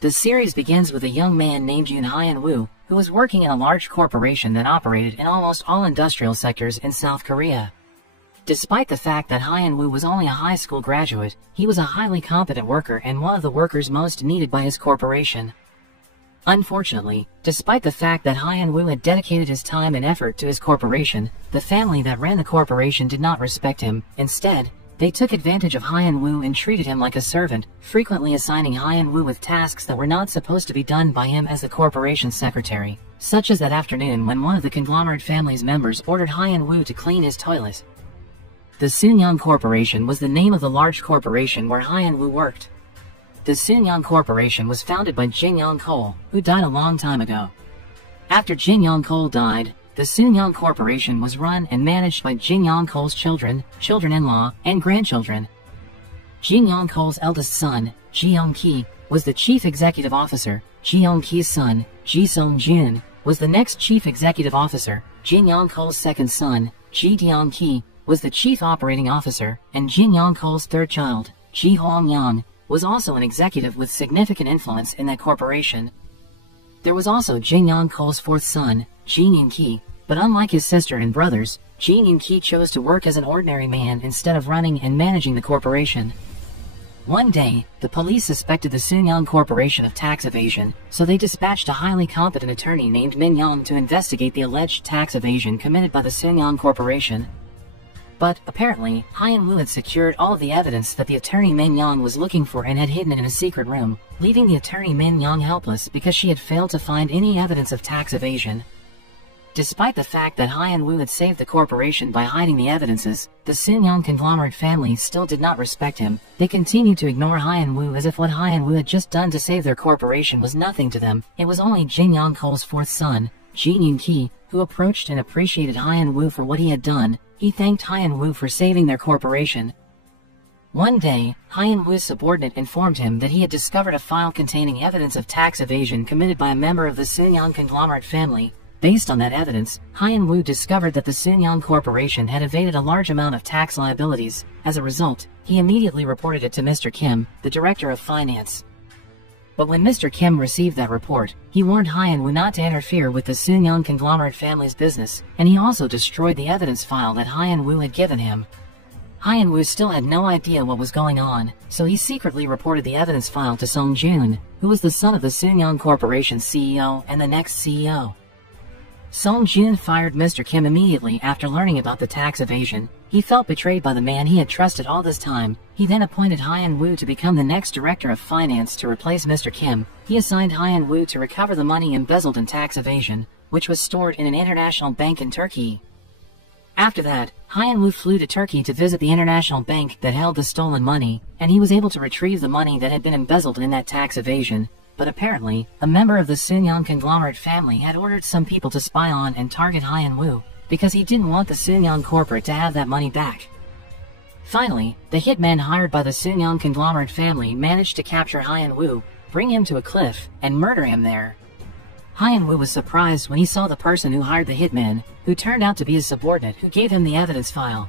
The series begins with a young man named Yoon Hyun-woo, who was working in a large corporation that operated in almost all industrial sectors in South Korea. Despite the fact that Hyun-woo was only a high school graduate, he was a highly competent worker and one of the workers most needed by his corporation. Unfortunately, despite the fact that Hyun-woo had dedicated his time and effort to his corporation, the family that ran the corporation did not respect him. Instead, they took advantage of Hyun-woo and treated him like a servant, frequently assigning Hyun-woo with tasks that were not supposed to be done by him as the corporation's secretary, such as that afternoon when one of the conglomerate family's members ordered Hyun-woo to clean his toilet. The Soonyoung Corporation was the name of the large corporation where Hyun-woo worked. The Soonyoung Corporation was founded by Jin Young-kol, who died a long time ago. After Jin Young-kol died, the Soonyoung Corporation was run and managed by Jin Young-kol's children, children-in-law, and grandchildren. Jin Young-kol's eldest son, Ji Young-ki, was the chief executive officer. Ji Young-ki's son, Ji Sung-jun, was the next chief executive officer. Jin Young-kol's second son, Ji Deong-ki, was the chief operating officer, and Jin Young-kol's third child, Ji Hwang-yang, was also an executive with significant influence in that corporation. There was also Jin Young-kol's fourth son, Jin Young-ki, but unlike his sister and brothers, Jin Young-ki chose to work as an ordinary man instead of running and managing the corporation. One day, the police suspected the Soonyoung Corporation of tax evasion, so they dispatched a highly competent attorney named Min Young to investigate the alleged tax evasion committed by the Soonyoung Corporation. But, apparently, Hyun-woo had secured all of the evidence that the attorney Min Young was looking for and had hidden it in a secret room, leaving the attorney Min Young helpless because she had failed to find any evidence of tax evasion. Despite the fact that Hyun-woo had saved the corporation by hiding the evidences, the Soonyoung conglomerate family still did not respect him. They continued to ignore Hyun-woo as if what Hyun-woo had just done to save their corporation was nothing to them. It was only Jin Young-kol's fourth son, Jin Young-ki, who approached and appreciated Hyun-woo for what he had done. He thanked Hyun-woo for saving their corporation. One day, Hyun-woo's subordinate informed him that he had discovered a file containing evidence of tax evasion committed by a member of the Soonyoung conglomerate family. Based on that evidence, Hyun-woo discovered that the Soonyoung Corporation had evaded a large amount of tax liabilities. As a result, he immediately reported it to Mr. Kim, the director of finance. But when Mr. Kim received that report, he warned Hyun-woo not to interfere with the Soonyoung conglomerate family's business, and he also destroyed the evidence file that Hyun-woo had given him. Hyun-woo still had no idea what was going on, so he secretly reported the evidence file to Sung-jun, who was the son of the Soonyoung Corporation's CEO and the next CEO. Sung-jun fired Mr. Kim immediately after learning about the tax evasion. He felt betrayed by the man he had trusted all this time. He then appointed Hyun-woo to become the next director of finance to replace Mr. Kim. He assigned Hyun-woo to recover the money embezzled in tax evasion, which was stored in an international bank in Turkey. After that, Hyun-woo flew to Turkey to visit the international bank that held the stolen money, and he was able to retrieve the money that had been embezzled in that tax evasion. But apparently, a member of the Soonyoung conglomerate family had ordered some people to spy on and target Hyun-woo, because he didn't want the Soonyoung corporate to have that money back. Finally, the hitman hired by the Soonyoung conglomerate family managed to capture Hyun-woo, bring him to a cliff, and murder him there. Hyun-woo was surprised when he saw the person who hired the hitman, who turned out to be his subordinate who gave him the evidence file.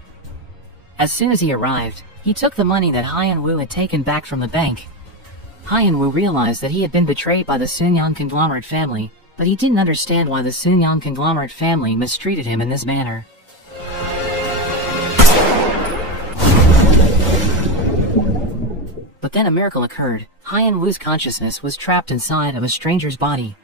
As soon as he arrived, he took the money that Hyun-woo had taken back from the bank. Hyun-woo realized that he had been betrayed by the Soonyoung conglomerate family, but he didn't understand why the Soonyoung conglomerate family mistreated him in this manner. But then a miracle occurred. Hyun-woo's consciousness was trapped inside of a stranger's body.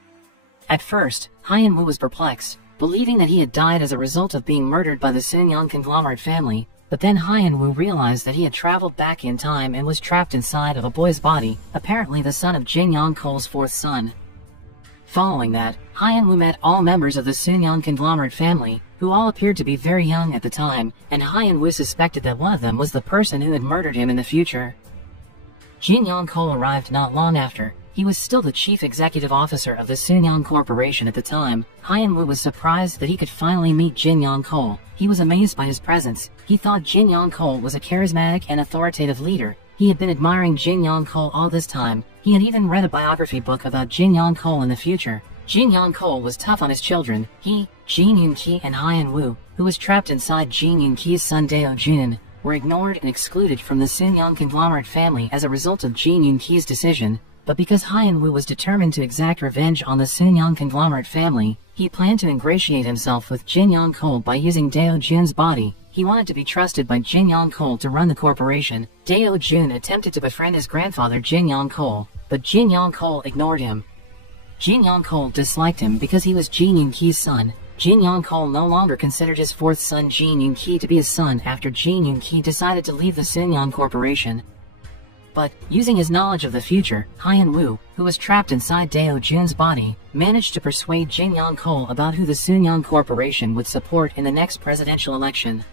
At first, Hyun-woo was perplexed, believing that he had died as a result of being murdered by the Soonyoung conglomerate family. But then Hyun-woo realized that he had traveled back in time and was trapped inside of a boy's body, apparently the son of Jin Young-kol's fourth son. Following that, Hyun-woo met all members of the Soonyoung conglomerate family, who all appeared to be very young at the time, and Hyun-woo suspected that one of them was the person who had murdered him in the future. Jin Young-kol arrived not long after. He was still the chief executive officer of the Soonyoung Corporation at the time. Hyun-woo was surprised that he could finally meet Jin Young-kol. He was amazed by his presence. He thought Jin Young-kol was a charismatic and authoritative leader. He had been admiring Jin Young-kol all this time. He had even read a biography book about Jin Young-kol in the future. Jin Young-kol was tough on his children. He, Jin Young-ki, and Hyun-woo, who was trapped inside Jin Young-ki's son Deo-jun, were ignored and excluded from the Soonyoung conglomerate family as a result of Jin Young-ki's decision. But because Hyen Woo was determined to exact revenge on the Soon-young conglomerate family, he planned to ingratiate himself with Jin Yong-kol by using Deo Jun's body. He wanted to be trusted by Jin Yong-kol to run the corporation. Deo Jun attempted to befriend his grandfather Jin Yong-kol, but Jin Yong-kol ignored him. Jin Yong-kol disliked him because he was Jin Yoon-ki's son. Jin Yong-kol no longer considered his fourth son Jin Yoon-ki to be his son after Jin Yoon-ki decided to leave the Soon-young corporation. But, using his knowledge of the future, Hyen Woo, who was trapped inside Deo Jun's body, managed to persuade Jin Yong-kol about who the Soon-young corporation would support in the next presidential election.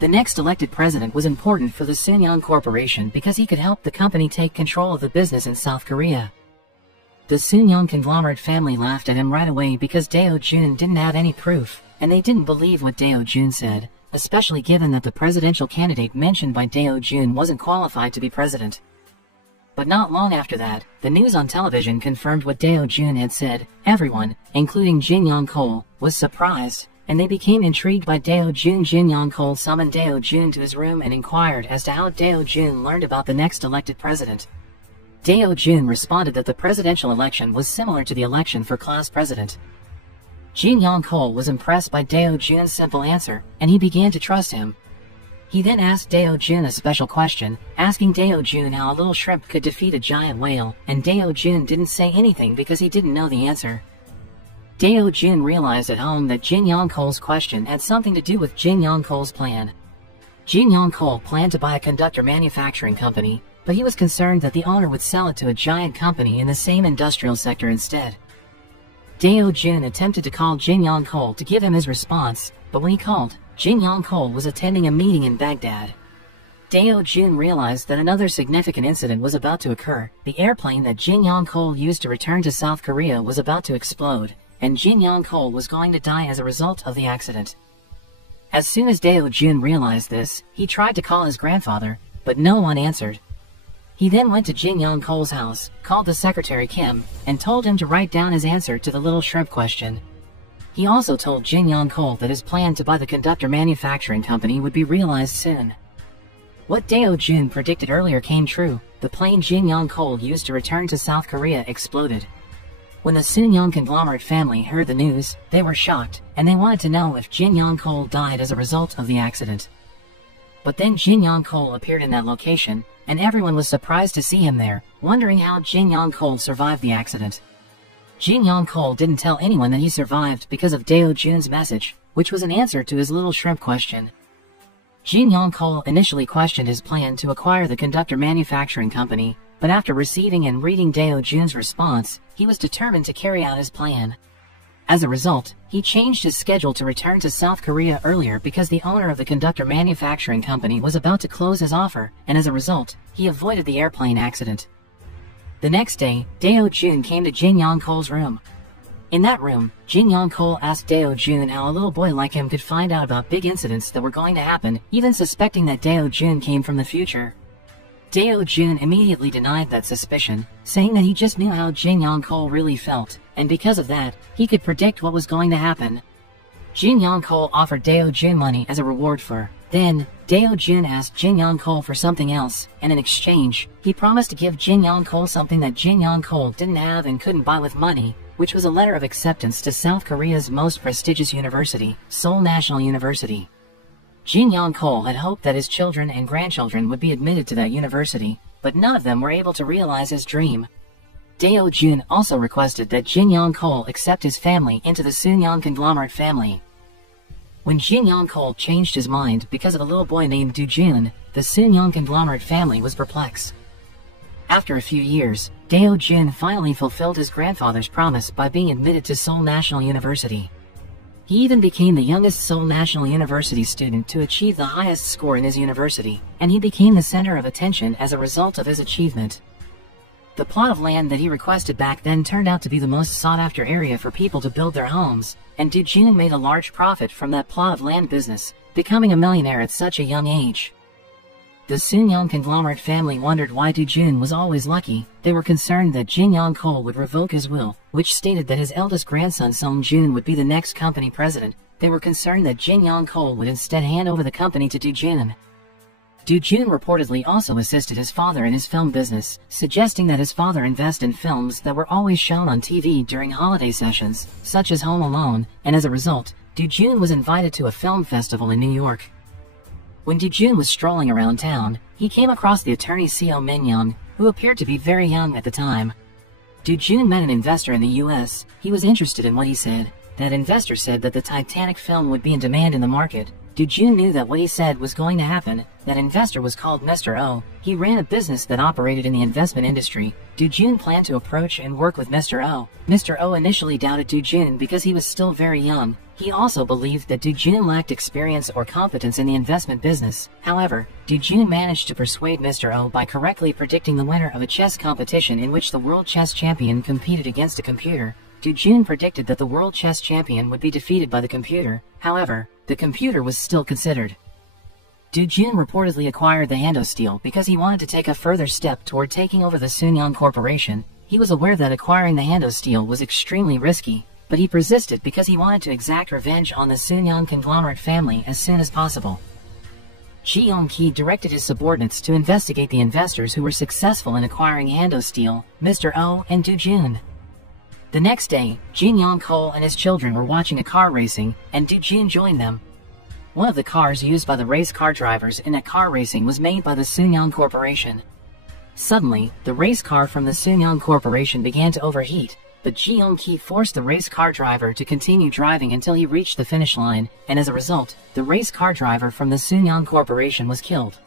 The next elected president was important for the Soon-young corporation because he could help the company take control of the business in South Korea. The Soon-young conglomerate family laughed at him right away because Deo Jun didn't have any proof, and they didn't believe what Deo Jun said, especially given that the presidential candidate mentioned by Deo Jun wasn't qualified to be president. But not long after that, the news on television confirmed what Deo Jun had said. Everyone, including Jin Yong-kol, was surprised, and they became intrigued by Deo Jun. Jin Yong-kol summoned Deo Jun to his room and inquired as to how Deo Jun learned about the next elected president. Deo Jun responded that the presidential election was similar to the election for class president. Jin Yong-kol was impressed by Deo Jun's simple answer, and he began to trust him. He then asked Deo Jun a special question, asking Deo Jun how a little shrimp could defeat a giant whale, and Deo Jun didn't say anything because he didn't know the answer. Deo Jun realized at home that Jin Yong-kol's question had something to do with Jin Yong-kol's plan. Jin Yong-kol planned to buy a conductor manufacturing company, but he was concerned that the owner would sell it to a giant company in the same industrial sector instead. Deo Jun attempted to call Jin Yong-kol to give him his response, but when he called, Jin Yong-kol was attending a meeting in Baghdad. Deo Jun realized that another significant incident was about to occur. The airplane that Jin Yong-kol used to return to South Korea was about to explode, and Jin Yong-kol was going to die as a result of the accident. As soon as Deo Jun realized this, he tried to call his grandfather, but no one answered. He then went to Jin Yong-kol's house, called the secretary Kim, and told him to write down his answer to the little shrimp question. He also told Jin Yong-kol that his plan to buy the conductor manufacturing company would be realized soon. What Deo Jun predicted earlier came true. The plane Jin Yong-kol used to return to South Korea exploded. When the Soon-young conglomerate family heard the news, they were shocked, and they wanted to know if Jin Yong-kol died as a result of the accident. But then Jin Yong-kol appeared in that location, and everyone was surprised to see him there, wondering how Jin Yong-kol survived the accident. Jin Yong-kol didn't tell anyone that he survived because of Deo Jun's message, which was an answer to his little shrimp question. Jin Yong-kol initially questioned his plan to acquire the conductor manufacturing company, but after receiving and reading Deo Jun's response, he was determined to carry out his plan. As a result, he changed his schedule to return to South Korea earlier because the owner of the conductor manufacturing company was about to close his offer, and as a result, he avoided the airplane accident. The next day, Deo Jun came to Jin Yong-kol's room. In that room, Jin Yong-kol asked Deo Jun how a little boy like him could find out about big incidents that were going to happen, even suspecting that Deo Jun came from the future. Deo Jun immediately denied that suspicion, saying that he just knew how Jin Yong-kol really felt, and because of that, he could predict what was going to happen. Jin Yong-kol offered Deo Jun money as a reward for. Then, Deo Jun asked Jin Yong-kol for something else, and in exchange, he promised to give Jin Yong-kol something that Jin Yong-kol didn't have and couldn't buy with money, which was a letter of acceptance to South Korea's most prestigious university, Seoul National University. Jin Yong-kol had hoped that his children and grandchildren would be admitted to that university, but none of them were able to realize his dream. Deo Jun also requested that Jin Yong-kol accept his family into the Soon-young conglomerate family. When Jin Yong-kol changed his mind because of a little boy named Do Jun, the Soon-young conglomerate family was perplexed. After a few years, Deo Jun finally fulfilled his grandfather's promise by being admitted to Seoul National University. He even became the youngest Seoul National University student to achieve the highest score in his university, and he became the center of attention as a result of his achievement. The plot of land that he requested back then turned out to be the most sought-after area for people to build their homes, and Do Jun made a large profit from that plot of land business, becoming a millionaire at such a young age. The Soon-young conglomerate family wondered why Do Jun was always lucky. They were concerned that Jin Yong-kol would revoke his will, which stated that his eldest grandson Sung Jun would be the next company president. They were concerned that Jin Yong-kol would instead hand over the company to Do Jun. Du-jun reportedly also assisted his father in his film business, suggesting that his father invest in films that were always shown on TV during holiday sessions, such as Home Alone, and as a result, Du-jun was invited to a film festival in New York. When Du-jun was strolling around town, he came across the attorney Seo Min-young, who appeared to be very young at the time. Du-jun met an investor in the US. He was interested in what he said. That investor said that the Titanic film would be in demand in the market. Du-jun knew that what he said was going to happen. That investor was called Mr. O. He ran a business that operated in the investment industry. Du-jun planned to approach and work with Mr. O. Mr. O initially doubted Du-jun because he was still very young. He also believed that Du-jun lacked experience or competence in the investment business. However, Du-jun managed to persuade Mr. O by correctly predicting the winner of a chess competition in which the world chess champion competed against a computer. Du-jun predicted that the world chess champion would be defeated by the computer. However, the computer was still considered. Du-jun reportedly acquired the Hando Steel because he wanted to take a further step toward taking over the Soonyang Corporation. He was aware that acquiring the Hando Steel was extremely risky, but he persisted because he wanted to exact revenge on the Soonyang conglomerate family as soon as possible. Ji Yong-ki directed his subordinates to investigate the investors who were successful in acquiring Hando Steel, Mr. O and Du-jun. The next day, Jin Yong-kol and his children were watching a car racing, and Du-jun joined them. One of the cars used by the race car drivers in a car racing was made by the Soonyang Corporation. Suddenly, the race car from the Soonyang Corporation began to overheat, but Ji Yong-ki forced the race car driver to continue driving until he reached the finish line, and as a result, the race car driver from the Soonyang Corporation was killed.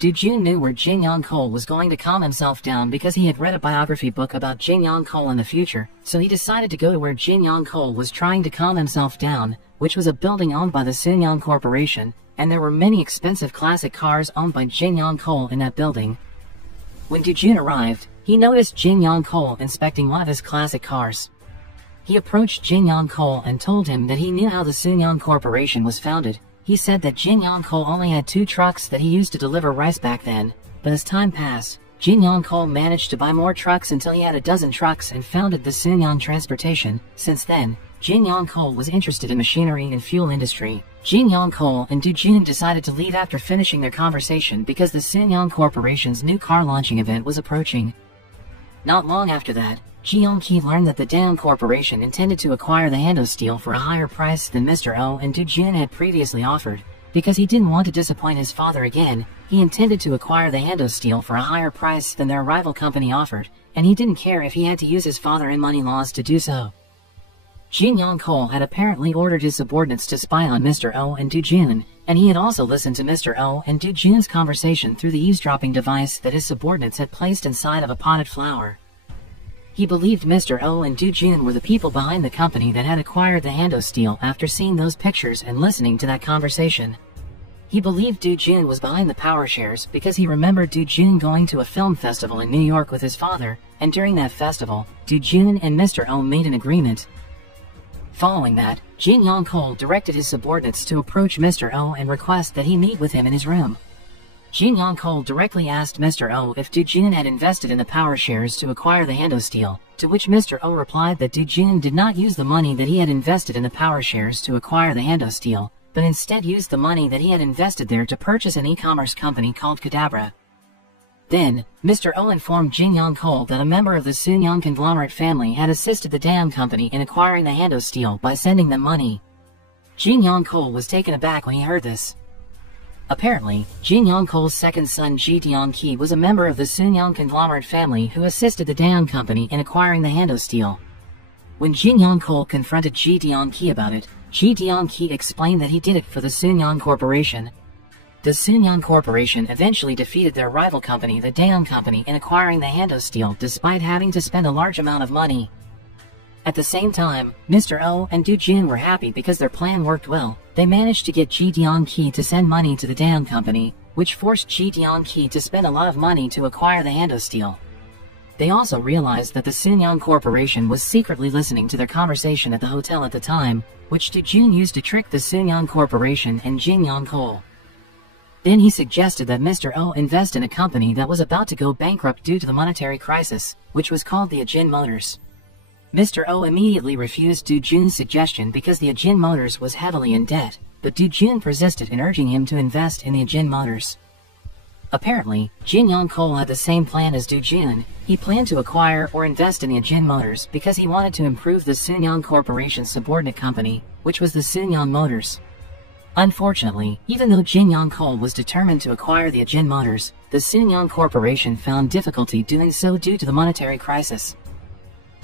Du-jun knew where Jin Yong-kol was going to calm himself down because he had read a biography book about Jin Yong-kol in the future, so he decided to go to where Jin Yong-kol was trying to calm himself down, which was a building owned by the Soonyang Corporation, and there were many expensive classic cars owned by Jin Yong-kol in that building. When Du-jun arrived, he noticed Jin Yong-kol inspecting one of his classic cars. He approached Jin Yong-kol and told him that he knew how the Soonyang Corporation was founded. He said that Jin Yong-kol only had 2 trucks that he used to deliver rice back then, but as time passed, Jin Yong-kol managed to buy more trucks until he had a dozen trucks and founded the Soonyang Transportation. Since then, Jin Yong-kol was interested in machinery and fuel industry. Jin Yong-kol and Du-jun decided to leave after finishing their conversation because the Soonyang Corporation's new car launching event was approaching. Not long after that, Ji Yong-ki learned that the Daewon Corporation intended to acquire the Hando Steel for a higher price than Mr. O and Du-jun had previously offered. Because he didn't want to disappoint his father again, he intended to acquire the Hando Steel for a higher price than their rival company offered, and he didn't care if he had to use his father in money laws to do so. Jin Yong-kol had apparently ordered his subordinates to spy on Mr. O and Du-jun, and he had also listened to Mr. O and Du-jun's conversation through the eavesdropping device that his subordinates had placed inside of a potted flower. He believed Mr. O and Du-jun were the people behind the company that had acquired the Hando Steel after seeing those pictures and listening to that conversation. He believed Du-jun was behind the power shares because he remembered Du-jun going to a film festival in New York with his father, and during that festival, Du-jun and Mr. O made an agreement. Following that, Jin Yong-kol directed his subordinates to approach Mr. O and request that he meet with him in his room. Jin Yong-kol directly asked Mr. O if Du-jun had invested in the power shares to acquire the Hando Steel, to which Mr. O replied that Du-jun did not use the money that he had invested in the power shares to acquire the Hando Steel, but instead used the money that he had invested there to purchase an e-commerce company called Cadabra. Then, Mr. O informed Jin Yong-kol that a member of the Soonyang conglomerate family had assisted the Daewon company in acquiring the Hando Steel by sending them money. Jin Yong-kol was taken aback when he heard this. Apparently, Jin Yong-kol's second son Ji Deong-ki was a member of the Soonyang conglomerate family who assisted the Daewon company in acquiring the Hando Steel. When Jin Yong-kol confronted Ji Deong-ki about it, Ji Deong-ki explained that he did it for the Soonyang Corporation. The Soonyang Corporation eventually defeated their rival company, the Daewon company, in acquiring the Hando Steel despite having to spend a large amount of money. At the same time, Mr. O and Du-jun were happy because their plan worked well. They managed to get Ji Deong-ki to send money to the Daewon company, which forced Ji Deong-ki to spend a lot of money to acquire the Hando Steel. They also realized that the Soonyang Corporation was secretly listening to their conversation at the hotel at the time, which Du-jun used to trick the Soonyang Corporation and Jin Yong-kol. Then he suggested that Mr. O invest in a company that was about to go bankrupt due to the monetary crisis, which was called the Ajin Motors. Mr. O immediately refused Du-jun's suggestion because the Ajin Motors was heavily in debt, but Du-jun persisted in urging him to invest in the Ajin Motors. Apparently, Jin Young Cole had the same plan as Do Jun. He planned to acquire or invest in the Ajin Motors because he wanted to improve the Sunyang Corporation's subordinate company, which was the Sunyang Motors. Unfortunately, even though Jin Young Cole was determined to acquire the Ajin Motors, the Sunyang Corporation found difficulty doing so due to the monetary crisis.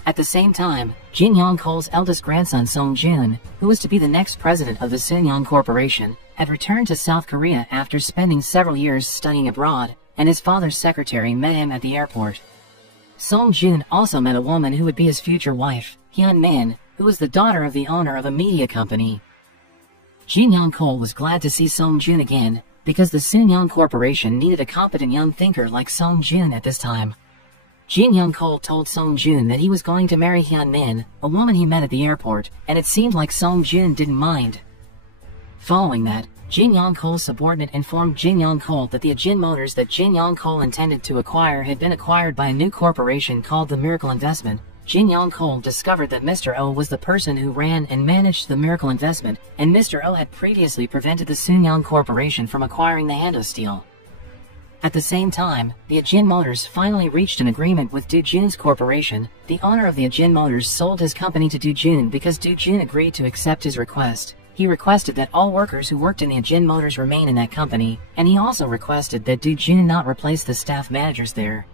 At the same time, Jin Young Cole's eldest grandson Song Jun, who was to be the next president of the Sunyang Corporation, had returned to South Korea after spending several years studying abroad, and his father's secretary met him at the airport. Song Jun also met a woman who would be his future wife, Hyun Min, who was the daughter of the owner of a media company. Jin Young Cole was glad to see Song Jun again, because the Sunyang Corporation needed a competent young thinker like Song Jun at this time. Jin Young Cole told Song Jun that he was going to marry Hyun Min, a woman he met at the airport, and it seemed like Song Jun didn't mind. Following that, Jin Young Cole's subordinate informed Jin Young Cole that the Ajin Motors that Jin Young Cole intended to acquire had been acquired by a new corporation called the Miracle Investment. Jin Young Cole discovered that Mr. O was the person who ran and managed the Miracle Investment, and Mr. O had previously prevented the Sunyang Corporation from acquiring the Hando Steel. At the same time, the Ajin Motors finally reached an agreement with Do Jun's corporation. The owner of the Ajin Motors sold his company to Do Jun because Do Jun agreed to accept his request. He requested that all workers who worked in the Ajin Motors remain in that company, and he also requested that Do Jun not replace the staff managers there.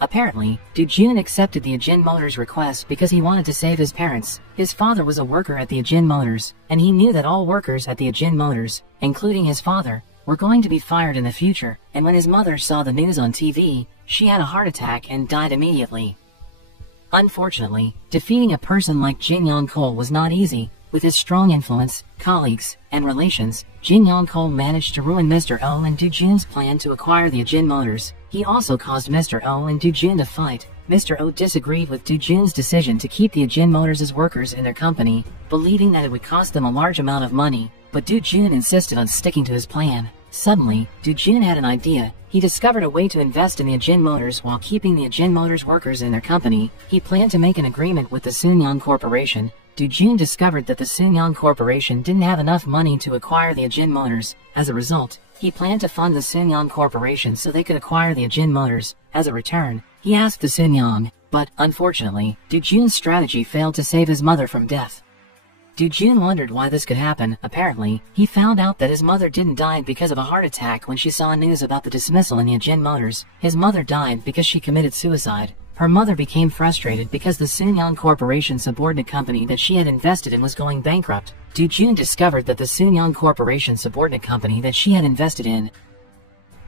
Apparently, Do Jun accepted the Ajin Motors request because he wanted to save his parents. His father was a worker at the Ajin Motors, and he knew that all workers at the Ajin Motors, including his father, were going to be fired in the future, and when his mother saw the news on TV, she had a heart attack and died immediately. Unfortunately, defeating a person like Jin Young Cole was not easy. With his strong influence, colleagues, and relations, Jin Young Cole managed to ruin Mr. O and Do Jun's plan to acquire the Ajin Motors. He also caused Mr. O and Do Jun to fight. Mr. O disagreed with Do Jun's decision to keep the Ajin Motors as workers in their company, believing that it would cost them a large amount of money, but Do Jun insisted on sticking to his plan. Suddenly, Do Jun had an idea. He discovered a way to invest in the Ajin Motors while keeping the Ajin Motors workers in their company. He planned to make an agreement with the Sunyang Corporation. Do Jun discovered that the Sunyang Corporation didn't have enough money to acquire the Ajin Motors. As a result, he planned to fund the Sunyang Corporation so they could acquire the Ajin Motors. As a return, he asked the Sunyang, but, unfortunately, Do Jun's strategy failed to save his mother from death. Do Jun wondered why this could happen. Apparently, he found out that his mother didn't die because of a heart attack when she saw news about the dismissal in the Ajin Motors. His mother died because she committed suicide. Her mother became frustrated because the Sunyang Corporation subordinate company that she had invested in was going bankrupt. Do Jun discovered that the Sunyang Corporation subordinate company that she had invested in,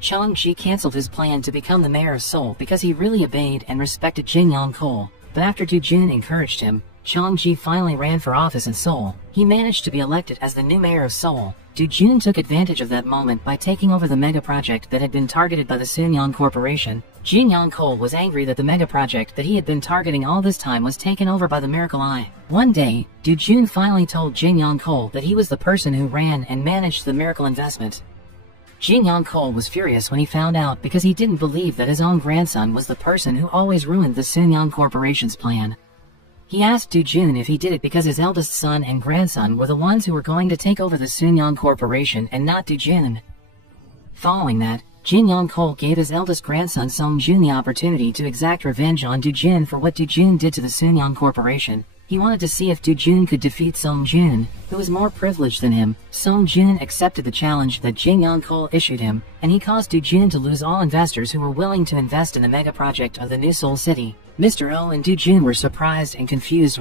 Chung Ji canceled his plan to become the mayor of Seoul because he really obeyed and respected Jin Young Cole. But after Do Jun encouraged him, Chung Ji finally ran for office in Seoul. He managed to be elected as the new mayor of Seoul. Do Jun took advantage of that moment by taking over the mega project that had been targeted by the Sunyang Corporation. Jin Young Cole was angry that the mega project that he had been targeting all this time was taken over by the Miracle Eye. One day, Do Jun finally told Jin Young Cole that he was the person who ran and managed the Miracle Investment. Jin Young Cole was furious when he found out because he didn't believe that his own grandson was the person who always ruined the Sunyang Corporation's plan. He asked Do Jun if he did it because his eldest son and grandson were the ones who were going to take over the Sunyang Corporation and not Do Jun. Following that, Jin Young Cole gave his eldest grandson Song Jun the opportunity to exact revenge on Do Jun for what Do Jun did to the Sunyang Corporation. He wanted to see if Do Jun could defeat Song Jun, who was more privileged than him. Song Jun accepted the challenge that Jin Young Cole issued him, and he caused Do Jun to lose all investors who were willing to invest in the mega project of the new Seoul City. Mr. O and Do Jun were surprised and confused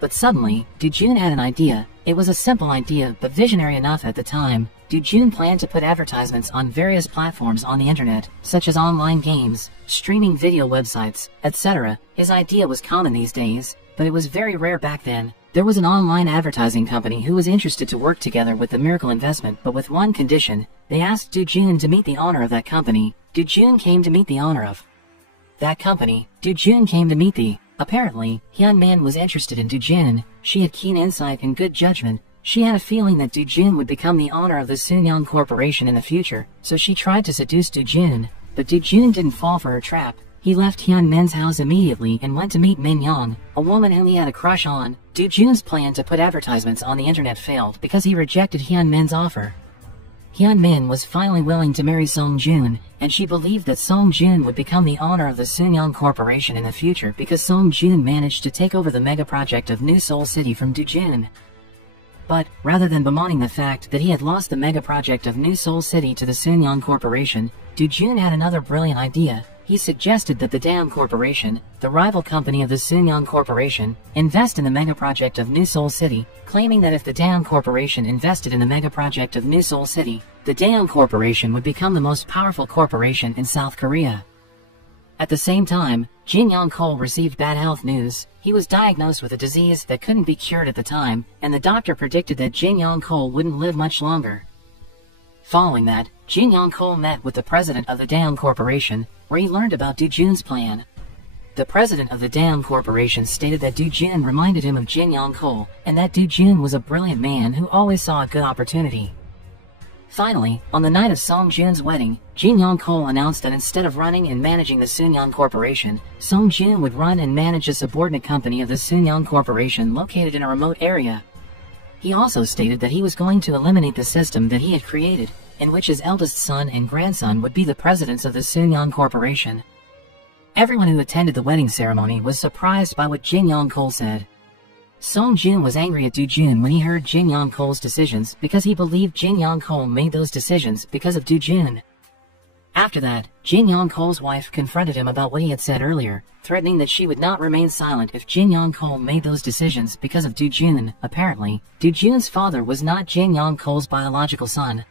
but suddenly, Do Jun had an idea. It was a simple idea but visionary enough at the time. Do Jun planned to put advertisements on various platforms on the internet, such as online games, streaming video websites, etc. His idea was common these days, but it was very rare back then. There was an online advertising company who was interested to work together with the Miracle Investment, but with one condition. They asked Do Jun to meet the owner of that company. Do Jun came to meet the owner of that company. Do Jun came to meet the... Apparently, Hyun Min was interested in Do Jun. She had keen insight and good judgment. She had a feeling that Do Jun would become the owner of the Sunyang Corporation in the future, so she tried to seduce Do Jun. But Do Jun didn't fall for her trap. He left Hyun Min's house immediately and went to meet Min Young, a woman whom he had a crush on. Do Jun's plan to put advertisements on the internet failed because he rejected Hyun Min's offer. Hyun-min was finally willing to marry Song-joon, and she believed that Song-joon would become the owner of the Soonyoung Corporation in the future because Song-joon managed to take over the mega project of New Seoul City from Do-joon. But, rather than bemoaning the fact that he had lost the mega project of New Seoul City to the Soonyoung Corporation, Do-joon had another brilliant idea. He suggested that the Daewon Corporation, the rival company of the Soonyoung Corporation, invest in the mega project of New Seoul City, claiming that if the Daewon Corporation invested in the mega project of New Seoul City, the Daewon Corporation would become the most powerful corporation in South Korea. At the same time, Jin Young-kol received bad health news. He was diagnosed with a disease that couldn't be cured at the time, and the doctor predicted that Jin Young-kol wouldn't live much longer. Following that, Jin Young-kol met with the president of the Daewon Corporation, where he learned about Do-joon's plan. The president of the Daewon Corporation stated that Do-joon reminded him of Jin Young-kol, and that Do-joon was a brilliant man who always saw a good opportunity. Finally, on the night of Song-joon's wedding, Jin Young-kol announced that instead of running and managing the Soonyoung Corporation, Song-joon would run and manage a subordinate company of the Soonyoung Corporation located in a remote area. He also stated that he was going to eliminate the system that he had created, in which his eldest son and grandson would be the presidents of the Soonyoung Corporation. Everyone who attended the wedding ceremony was surprised by what Jin Young-kol said. Song-joon was angry at Do-joon when he heard Jin Young-kol's decisions because he believed Jin Young-kol made those decisions because of Do-joon. After that, Jin Young-kol's wife confronted him about what he had said earlier, threatening that she would not remain silent if Jin Young-kol made those decisions because of Do-joon. Apparently, Do-joon's father was not Jin Young-kol's biological son.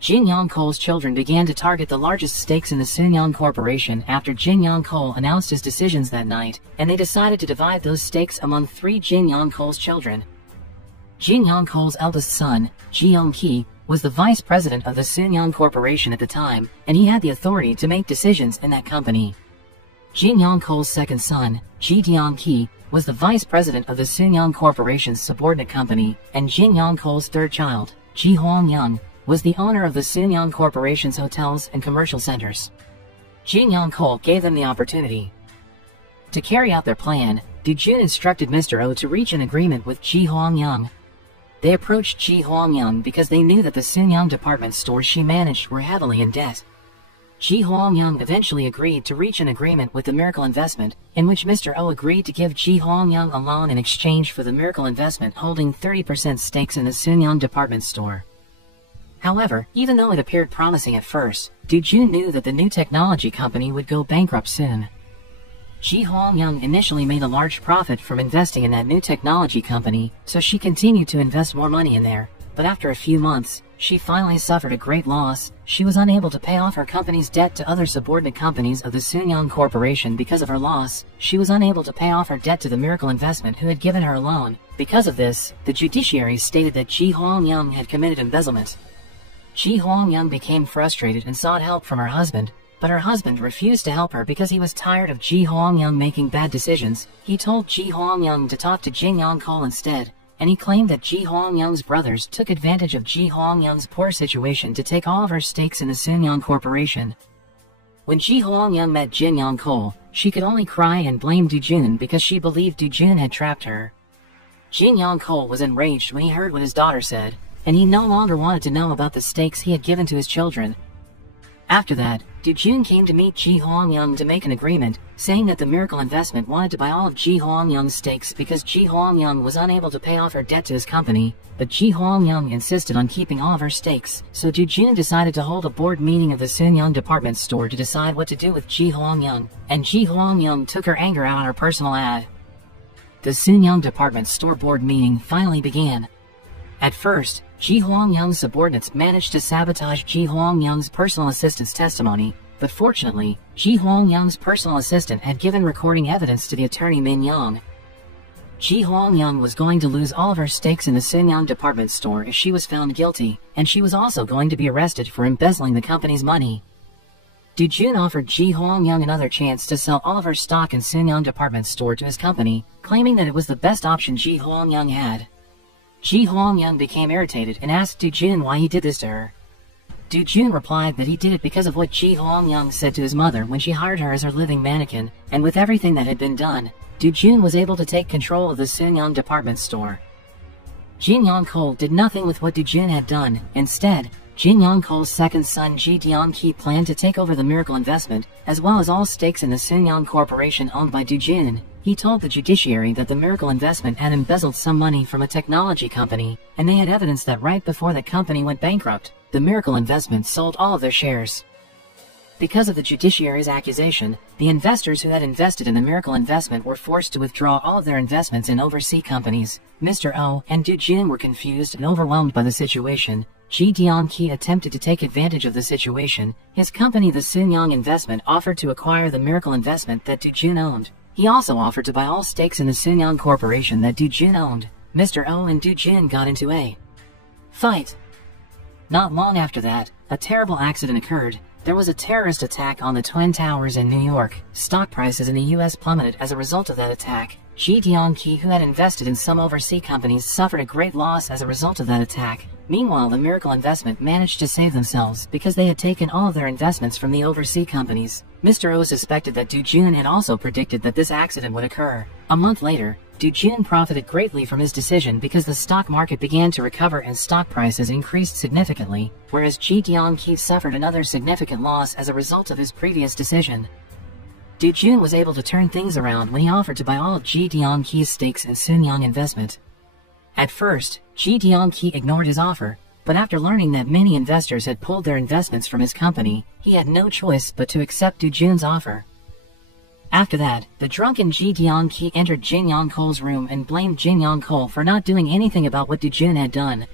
Jin Young-kol's children began to target the largest stakes in the Soonyoung Corporation after Jin Young-kol announced his decisions that night, and they decided to divide those stakes among 3 Jin Young-kol's children. Jin Young-kol's eldest son, Ji Young-ki, was the vice president of the Soonyoung Corporation at the time, and he had the authority to make decisions in that company. Jin Young-kol's second son, Ji Deong-ki, was the vice president of the Soonyoung Corporation's subordinate company, and Jin Young-kol's third child, Ji Hwang-young, was the owner of the Soonyoung Corporation's hotels and commercial centers. Jin Young-kol gave them the opportunity. To carry out their plan, Do-joon instructed Mr. Oh to reach an agreement with Ji Hwang-young. They approached Ji Hwang-young because they knew that the Soonyoung department stores she managed were heavily in debt. Ji Hwang-young eventually agreed to reach an agreement with the Miracle Investment, in which Mr. Oh agreed to give Ji Hwang-young a loan in exchange for the Miracle Investment holding 30% stakes in the Soonyoung department store. However, even though it appeared promising at first, Do-joon knew that the new technology company would go bankrupt soon. Ji Hwang-young initially made a large profit from investing in that new technology company, so she continued to invest more money in there, but after a few months, she finally suffered a great loss. She was unable to pay off her company's debt to other subordinate companies of the Soonyoung Corporation because of her loss. She was unable to pay off her debt to the Miracle Investment who had given her a loan. Because of this, the judiciary stated that Ji Hwang-young had committed embezzlement. Ji Hwang-young became frustrated and sought help from her husband, but her husband refused to help her because he was tired of Ji Hwang-young making bad decisions. He told Ji Hwang-young to talk to Jin Young-kol instead, and he claimed that Ji Hwang-young's brothers took advantage of Ji Hwang-young's poor situation to take all of her stakes in the Soonyoung Corporation. When Ji Hwang-young met Jin Young-kol, she could only cry and blame Do-joon because she believed Do-joon had trapped her. Jin Young-kol was enraged when he heard what his daughter said, and he no longer wanted to know about the stakes he had given to his children. After that, Do-joon came to meet Ji Hwang-young to make an agreement, saying that the Miracle Investment wanted to buy all of Ji Hwang-young's stakes because Ji Hwang-young was unable to pay off her debt to his company, but Ji Hwang-young insisted on keeping all of her stakes, so Do-joon decided to hold a board meeting of the Soonyoung department store to decide what to do with Ji Hwang-young, and Ji Hwang-young took her anger out on her personal ad. The Soonyoung department store board meeting finally began. At first, Ji Hwang-young's subordinates managed to sabotage Ji Hwang-young's personal assistant's testimony, but fortunately, Ji Hwang-young's personal assistant had given recording evidence to the attorney Min Young. Ji Hwang-young was going to lose all of her stakes in the Soonyoung department store if she was found guilty, and she was also going to be arrested for embezzling the company's money. Do-joon offered Ji Hwang-young another chance to sell all of her stock in Soonyoung department store to his company, claiming that it was the best option Ji Hwang-young had. Ji Hwang-young became irritated and asked Do-joon why he did this to her. Do-joon replied that he did it because of what Ji Hwang-young said to his mother when she hired her as her living mannequin, and with everything that had been done, Do-joon was able to take control of the Soonyoung department store. Jin Young-kol did nothing with what Do-joon had done. Instead, Jin Young Ko's second son Ji Deon-ki planned to take over the Miracle Investment, as well as all stakes in the Sunyang Corporation owned by Do-jin. He told the judiciary that the Miracle Investment had embezzled some money from a technology company, and they had evidence that right before the company went bankrupt, the Miracle Investment sold all of their shares. Because of the judiciary's accusation, the investors who had invested in the Miracle Investment were forced to withdraw all of their investments in overseas companies. Mr. Oh and Do-jin were confused and overwhelmed by the situation. Ji Deon-ki attempted to take advantage of the situation. His company, the Sunyang Investment, offered to acquire the Miracle Investment that Do-jin owned. He also offered to buy all stakes in the Sunyang Corporation that Do-jin owned. Mr. Oh and Do-jin got into a fight. Not long after that, a terrible accident occurred. There was a terrorist attack on the Twin Towers in New York. Stock prices in the U.S. plummeted as a result of that attack. Ji Deon-ki, who had invested in some overseas companies, suffered a great loss as a result of that attack. Meanwhile, the Miracle Investment managed to save themselves because they had taken all of their investments from the overseas companies. Mr. O suspected that Do-jin had also predicted that this accident would occur. A month later, Do-jin profited greatly from his decision because the stock market began to recover and stock prices increased significantly, whereas Ji Deon-ki suffered another significant loss as a result of his previous decision. Do-jin was able to turn things around when he offered to buy all of Ji Deon-ki's stakes in Sunyang Investment. At first, Ji Deon-ki ignored his offer, but after learning that many investors had pulled their investments from his company, he had no choice but to accept Do-jin's offer. After that, the drunken Ji Deon-ki entered Jin Young Ko's room and blamed Jin Young Ko for not doing anything about what Do-jin had done.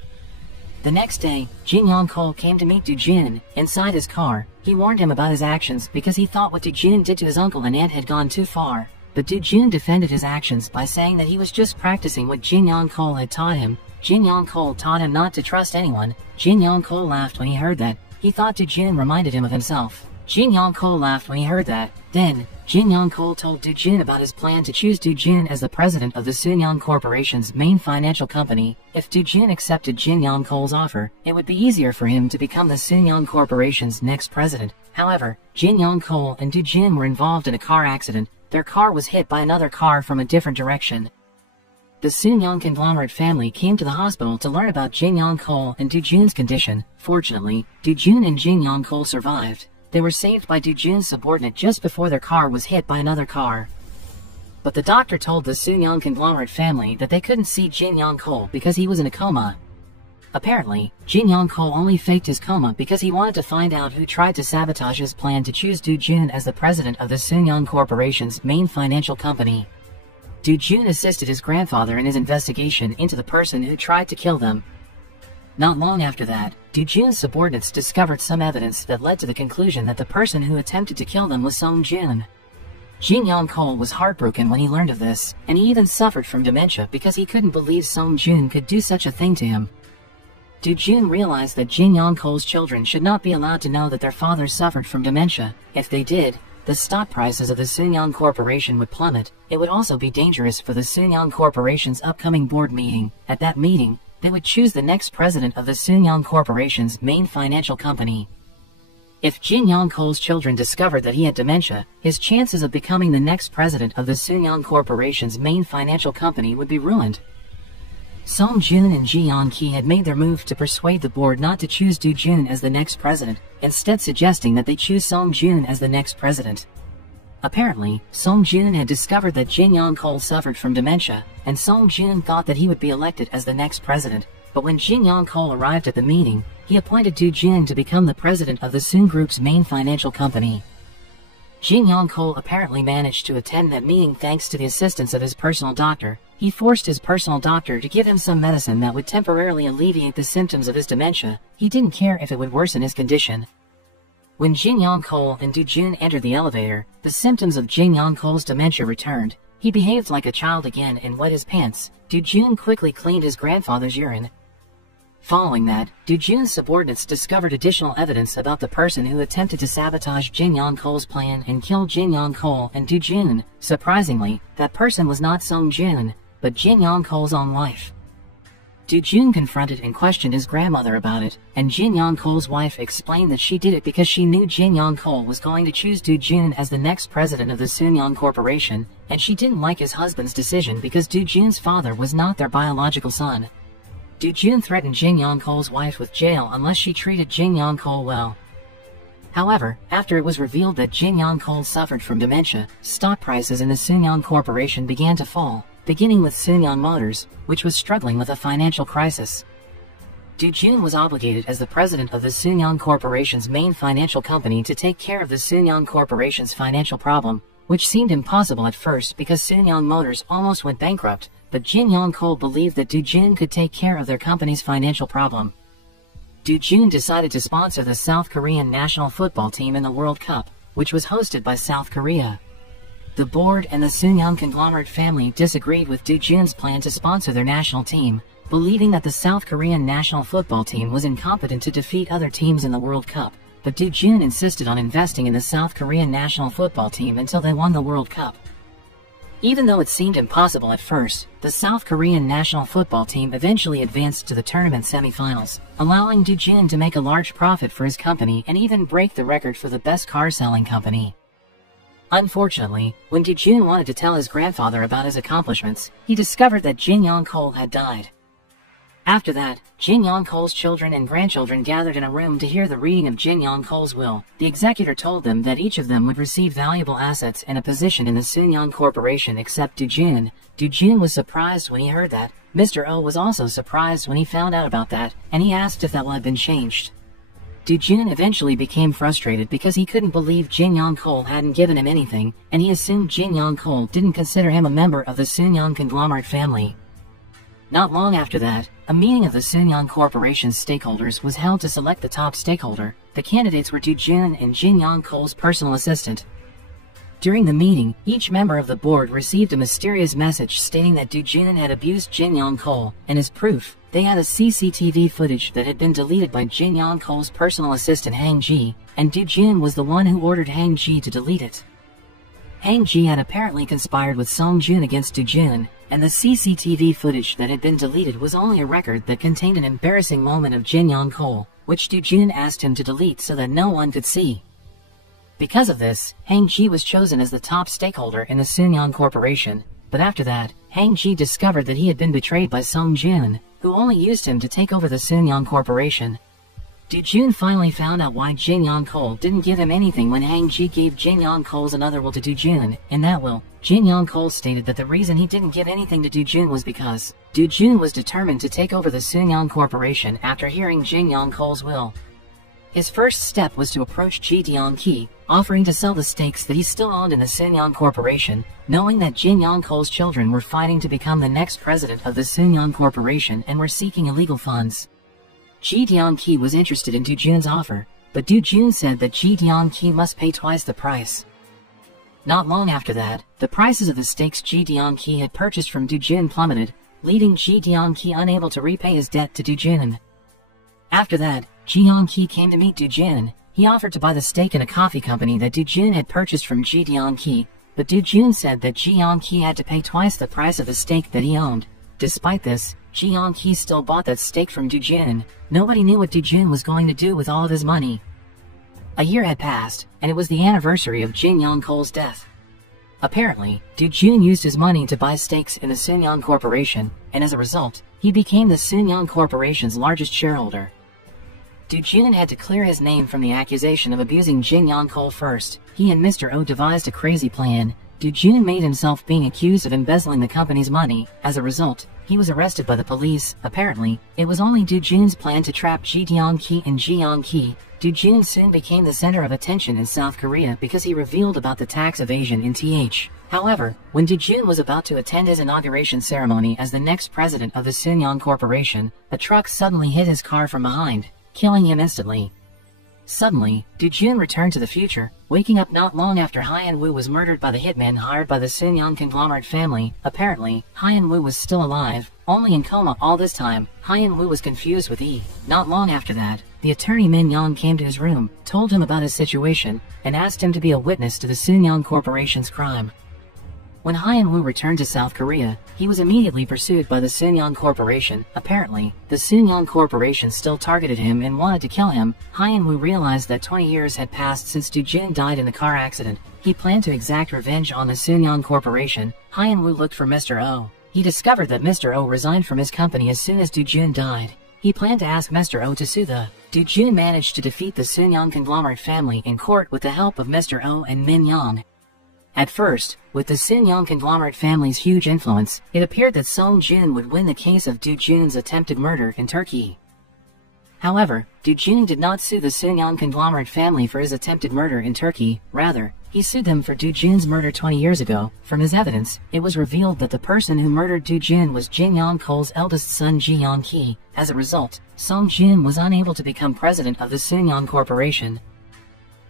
The next day, Jin Young Ko came to meet Do-jin. Inside his car, he warned him about his actions because he thought what Do-jin did to his uncle and aunt had gone too far. But Do-jin defended his actions by saying that he was just practicing what Jin Young Ko had taught him. Jin Young Ko taught him not to trust anyone. Jin Young Ko laughed when he heard that. He thought Do-jin reminded him of himself. Jin Young Ko laughed when he heard that. Then, Jin Young Ko told Do-jin about his plan to choose Do-jin as the president of the Sunyang Corporation's main financial company. If Do-jin accepted Jin Young Ko's offer, it would be easier for him to become the Sunyang Corporation's next president. However, Jin Young Ko and Do-jin were involved in a car accident. Their car was hit by another car from a different direction. The Sunyang conglomerate family came to the hospital to learn about Jin Young Ko and Do-jin's condition. Fortunately, Do-jin and Jin Young Ko survived. They were saved by Do-jin's subordinate just before their car was hit by another car. But the doctor told the Sunyang conglomerate family that they couldn't see Jin Young Ko because he was in a coma. Apparently, Jin Young Ko only faked his coma because he wanted to find out who tried to sabotage his plan to choose Do-jin as the president of the Sunyang Corporation's main financial company. Do-jin assisted his grandfather in his investigation into the person who tried to kill them. Not long after that, Do-jin's subordinates discovered some evidence that led to the conclusion that the person who attempted to kill them was Song-jin. Jin Young Ko was heartbroken when he learned of this, and he even suffered from dementia because he couldn't believe Song-jin could do such a thing to him. Do-jin realized that Jin Young Ko's children should not be allowed to know that their father suffered from dementia. If they did, the stock prices of the Sunyang Corporation would plummet. It would also be dangerous for the Sunyang Corporation's upcoming board meeting. At that meeting, they would choose the next president of the Sunyang Corporation's main financial company. If Jin Young Ko's children discovered that he had dementia, his chances of becoming the next president of the Sunyang Corporation's main financial company would be ruined. Song-jin and Ji Yeon-ki had made their move to persuade the board not to choose Do-jin as the next president, instead suggesting that they choose Song-jin as the next president. Apparently, Song-jin had discovered that Jin Young Ko suffered from dementia, and Song-jin thought that he would be elected as the next president. But when Jin Young Ko arrived at the meeting, he appointed Do-jin to become the president of the Soon Group's main financial company. Jin Young Ko apparently managed to attend that meeting thanks to the assistance of his personal doctor. He forced his personal doctor to give him some medicine that would temporarily alleviate the symptoms of his dementia. He didn't care if it would worsen his condition. When Jin Young Ko and Do-jin entered the elevator, the symptoms of Jin Young Ko's dementia returned. He behaved like a child again and wet his pants. Do-jin quickly cleaned his grandfather's urine. Following that, Do-jin's subordinates discovered additional evidence about the person who attempted to sabotage Jin Young Ko's plan and kill Jin Young Ko and Do-jin. Surprisingly, that person was not Song-jin, but Jin Young Ko's own wife. Do-jin confronted and questioned his grandmother about it, and Jin Young Ko's wife explained that she did it because she knew Jin Young Ko was going to choose Do-jin as the next president of the Sunyang Corporation, and she didn't like his husband's decision because Do-jin's father was not their biological son. Du Jun threatened Jin Yong-kol's wife with jail unless she treated Jin Yong-kol well. However, after it was revealed that Jin Yong-kol suffered from dementia, stock prices in the Sunyang Corporation began to fall, beginning with Sunyang Motors, which was struggling with a financial crisis. Du Jun was obligated as the president of the Sunyang Corporation's main financial company to take care of the Sunyang Corporation's financial problem, which seemed impossible at first because Sunyang Motors almost went bankrupt, but Jin Yong-kol believed that Du Jun could take care of their company's financial problem. Du Jun decided to sponsor the South Korean national football team in the World Cup, which was hosted by South Korea. The board and the Sunyang conglomerate family disagreed with Du Jun's plan to sponsor their national team, believing that the South Korean national football team was incompetent to defeat other teams in the World Cup, but Du Jun insisted on investing in the South Korean national football team until they won the World Cup. Even though it seemed impossible at first, the South Korean national football team eventually advanced to the tournament semifinals, allowing Du Jun to make a large profit for his company and even break the record for the best car-selling company. Unfortunately, when Du Jun wanted to tell his grandfather about his accomplishments, he discovered that Jin Yong-kol had died. After that, Jin Yong-kol's children and grandchildren gathered in a room to hear the reading of Jin Yong-kol's will. The executor told them that each of them would receive valuable assets and a position in the Sunyang Corporation except Du Jun. Du Jun was surprised when he heard that. Mr. Oh was also surprised when he found out about that, and he asked if that will have been changed. Du Jun eventually became frustrated because he couldn't believe Jin Yong-kol hadn't given him anything, and he assumed Jin Yong-kol didn't consider him a member of the Sunyang conglomerate family. Not long after that, a meeting of the Sunyang Corporation's stakeholders was held to select the top stakeholder. The candidates were Du Jun and Jin Yong-kol's personal assistant. During the meeting, each member of the board received a mysterious message stating that Du Jun had abused Jin Yong-kol, and as proof, they had a CCTV footage that had been deleted by Jin Yong-kol's personal assistant Hang Ji, and Du Jun was the one who ordered Hang Ji to delete it. Hang Ji had apparently conspired with Song Jun against Du Jun, and the CCTV footage that had been deleted was only a record that contained an embarrassing moment of Jin Yong-kol, which Du Jun asked him to delete so that no one could see. Because of this, Hang Ji was chosen as the top stakeholder in the Sunyang Corporation, but after that, Hang Ji discovered that he had been betrayed by Song Jun, who only used him to take over the Sunyang Corporation. Du Jun finally found out why Jin Yong-kol didn't give him anything when Hang Ji gave Jin Yong-kol's another will to Du Jun. In that will, Jin Yong-kol stated that the reason he didn't give anything to Du Jun was because Du Jun was determined to take over the Sunyang Corporation after hearing Jin Yong-kol's will. His first step was to approach Ji Deong-ki, offering to sell the stakes that he still owned in the Sunyang Corporation, knowing that Jin Yong-kol's children were fighting to become the next president of the Sunyang Corporation and were seeking illegal funds. Ji Deong-ki was interested in Du Jun's offer, but Du Jun said that Ji Deong-ki must pay twice the price. Not long after that, the prices of the stakes Ji Deong-ki had purchased from Du Jun plummeted, leaving Ji Deong-ki unable to repay his debt to Du Jun. After that, Ji Deong-ki came to meet Du Jun. He offered to buy the stake in a coffee company that Du Jun had purchased from Ji Deong-ki, but Du Jun said that Ji Deong-ki had to pay twice the price of the stake that he owned. Despite this, Ji Deong-ki still bought that stake from Du Jun. Nobody knew what Du Jun was going to do with all of his money. A year had passed, and it was the anniversary of Jin Yong-kol's death. Apparently, Du Jun used his money to buy stakes in the Sunyang Corporation, and as a result, he became the Sunyang Corporation's largest shareholder. Du Jun had to clear his name from the accusation of abusing Jin Yong-kol first. He and Mr. Oh devised a crazy plan. Du Jun made himself being accused of embezzling the company's money. As a result, he was arrested by the police. Apparently, it was only Du Jun's plan to trap Ji Deong-ki and Ji Yong-ki. Du Jun soon became the center of attention in South Korea because he revealed about the tax evasion in TH. However, when Du Jun was about to attend his inauguration ceremony as the next president of the Sunyang Corporation, a truck suddenly hit his car from behind, killing him instantly. Suddenly, Du Jun returned to the future, waking up not long after Hyun-woo was murdered by the hitmen hired by the Sunyang conglomerate family. Apparently, Hyun-woo was still alive, only in coma all this time. Hyun-woo was confused with E. Not long after that, the attorney Min Young came to his room, told him about his situation, and asked him to be a witness to the Sunyang Corporation's crime. When Hyun-woo returned to South Korea, he was immediately pursued by the Sunyang Corporation. Apparently, the Sunyang Corporation still targeted him and wanted to kill him. Hyun-woo realized that 20 years had passed since Du Jun died in the car accident. He planned to exact revenge on the Sunyang Corporation. Hyun-woo looked for Mr. Oh. He discovered that Mr. O resigned from his company as soon as Du Jun died. He planned to ask Mr. O to sue the. Du Jun managed to defeat the Sunyang conglomerate family in court with the help of Mr. O and Min Yang. At first, with the Sunyang conglomerate family's huge influence, it appeared that Song Jun would win the case of Du Jun's attempted murder in Turkey. However, Du Jun did not sue the Sunyang conglomerate family for his attempted murder in Turkey. Rather, he sued them for Du Jun's murder 20 years ago. From his evidence, it was revealed that the person who murdered Du Jun was Jin Yang Kole's eldest son Ji Yang Ki. As a result, Song Jun was unable to become president of the Sunyang Corporation.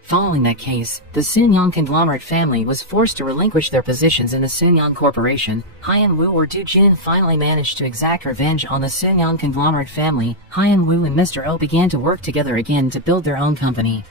Following that case, the Sunyang conglomerate family was forced to relinquish their positions in the Sunyang Corporation. Hyan Wu or Du Jun finally managed to exact revenge on the Sunyang conglomerate family. Hyan Wu and Mr. O began to work together again to build their own company.